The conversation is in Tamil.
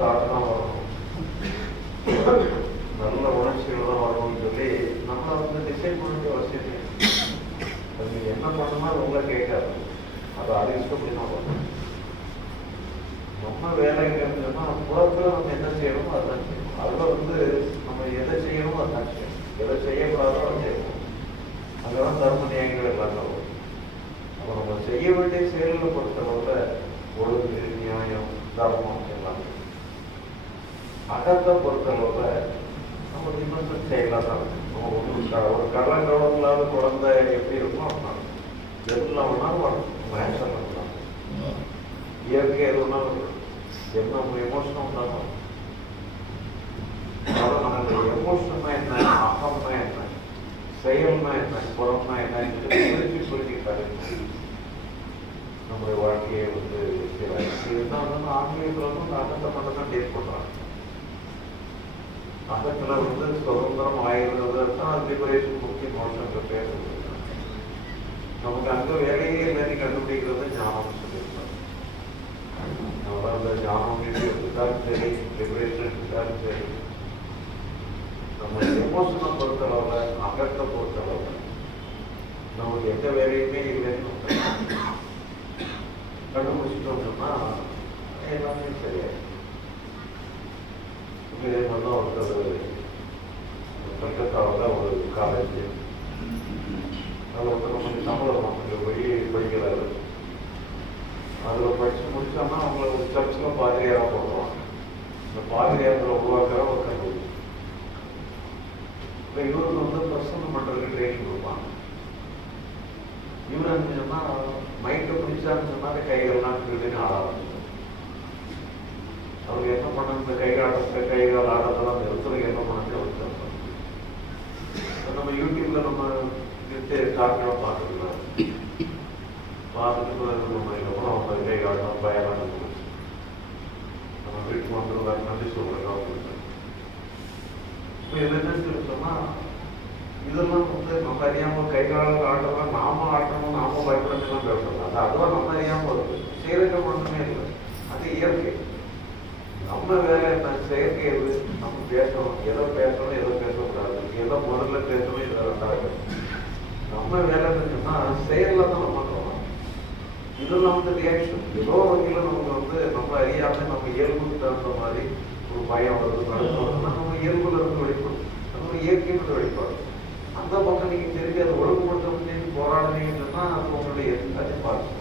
தாட் தான் வரணும், நல்ல உணர்ச்சிகள் தான் வரணும்னு சொல்லி நம்மளை வந்து டிசைட் பண்ணிட்டு அவசியம் இல்லை. அது நீங்கள் என்ன பண்ணணும்னா அது உங்களை கேட்காது, அது அது இஷ்டப்படி தான் வரும். நம்ம வேலைங்கிறது சொன்னால் புறத்தில் நம்ம என்ன செய்யணுமோ அதுதான் செய்யணும். அதில் வந்து நம்ம எதை செய்யணுமோ அதுதான் செய்யணும், எதை செய்யக்கூடாதோ அதை செய்யணும். அங்கெல்லாம் தர்ம நியாயங்கள் எல்லாம் வரும். அப்போ நம்ம செய்ய வேண்டிய செயல்களை பொறுத்தளவில் ஒழுங்கு, நியாயம், தர்மம் எல்லாமே. அகத்தை பொறுத்தளவில் நம்ம இன்னொரு செயலாக தான் நம்ம ஒரு கள்ளங்கவனம் இல்லாத குழந்தை எப்படி இருக்கும் அப்படின்னா எதுலாம் வேணாலும் மேஷம் பண்ணலாம், இயற்கை எது வேணாலும் என்ன எமோஷனும் இருந்தாலும். அதாவது நம்ம எமோஷன்னா என்ன, அகம்னா என்ன, செயல்னா என்ன, புறம்னா என்னன்னு திருப்பி சொல்லிட்டாரு. நம்முடைய வாழ்க்கையை வந்து இதுதான் வந்து ஆன்மீகத்தில் வந்து அந்த அகத்தை மட்டும் தான் டேட் பண்ணுறாங்க. அகத்துல வந்து சுதந்திரம் ஆகிறது தான் லிபரேஷன் முக்கிய மோஷன்ற பேர். நமக்கு அங்க வேலையே இல்லைன்னு கண்டுபிடிக்கிறது ஞானம் சொல்லியிருக்காங்க. அந்த ஞானம் எடுத்துட்டாலும் சரி, லிபரேஷன் எடுத்துட்டாலும் சரி, நம்ம எமோஷனை பொறுத்தளவில், அகத்தை பொறுத்தளவில் நமக்கு எந்த வேலையுமே இல்லைன்னு கண்டுபிடிச்சிட்டோம்னா எல்லாமே சரியாயிடும். இதே மாதிரி தான் ஒருத்தர் கல்கத்தாவில் ஒரு காலேஜ், அதில் வந்து நம்ம தமிழ் நமக்கு வெளியே படிக்கிறாரு. அதில் படித்து முடிச்சோம்னா அவங்கள ஒரு சர்ச்சில் பாதிரியாராக போடுவாங்க. இந்த பாதிரியாரங்களை உருவாக்குற ஒரு கல்லூரி. இப்போ இவருக்கு வந்து பிரசன்னம் பண்ணுறதுக்கு ட்ரைனிங் கொடுப்பாங்க. இவர் இருந்துச்சுன்னா மைக்கை பிடிச்சான்னு சொன்னால் கைகள்லாம் கீழே ஆட ஆரம்பிச்சு. அவருக்கு என்ன பண்ண இந்த கைகால் ஆடத்தெல்லாம் நிறுத்துறதுக்கு என்ன பண்ணது அவர் நம்ம யூடியூப்ல நம்ம டாக்டராக பார்த்துக்கலாம். பார்த்துட்டு நம்ம இதுக்கப்புறம் அவங்க கை காட்டணும் பயலாம் நம்ம வீட்டுக்கு வந்துடுவாங்க நன்றி சொல்கிறேன் அவங்களுக்கு. இப்போ என்னன்னு சொன்னால் இதெல்லாம் வந்து நம்ம அறியாமல் கை காலம் ஆட்டலாம், நாம ஆட்டணும், நாம பயப்படலாம் பேசலாம். அதுதான் நம்ம அறியாமல் வருது. செயற்கை மட்டுமே இல்லை, அது இயற்கை. நம்ம வேலை என்ன, செயற்கை எது, நம்ம பேசணும், எதை பேசணும், எதை பேசக்கூடாது, எதை முதல்ல பேசணும், எதை ரெண்டாவது. நம்ம வேலை என்னன்னா செயலில் தான் நம்ம பண்ணுறோம். இதெல்லாம் வந்து ரியாக்ஷன் ஏதோ வகையில் நமக்கு வந்து நம்ம அறியாமல் நம்ம இயல்புக்கு தகுந்த மாதிரி ஒரு பயம் வருது, நடந்ததுன்னா நம்ம இயல்புல இருந்து வெளிப்படும், நம்ம இயற்கையிலிருந்து வெளிப்படும். அந்த பக்கம் நீங்கள் தெரிஞ்சு அதை ஒழுங்குபடுத்த முடிஞ்சு போராடுனீங்கன்னா அது உங்களுடைய எதிர்காலம் பார்த்து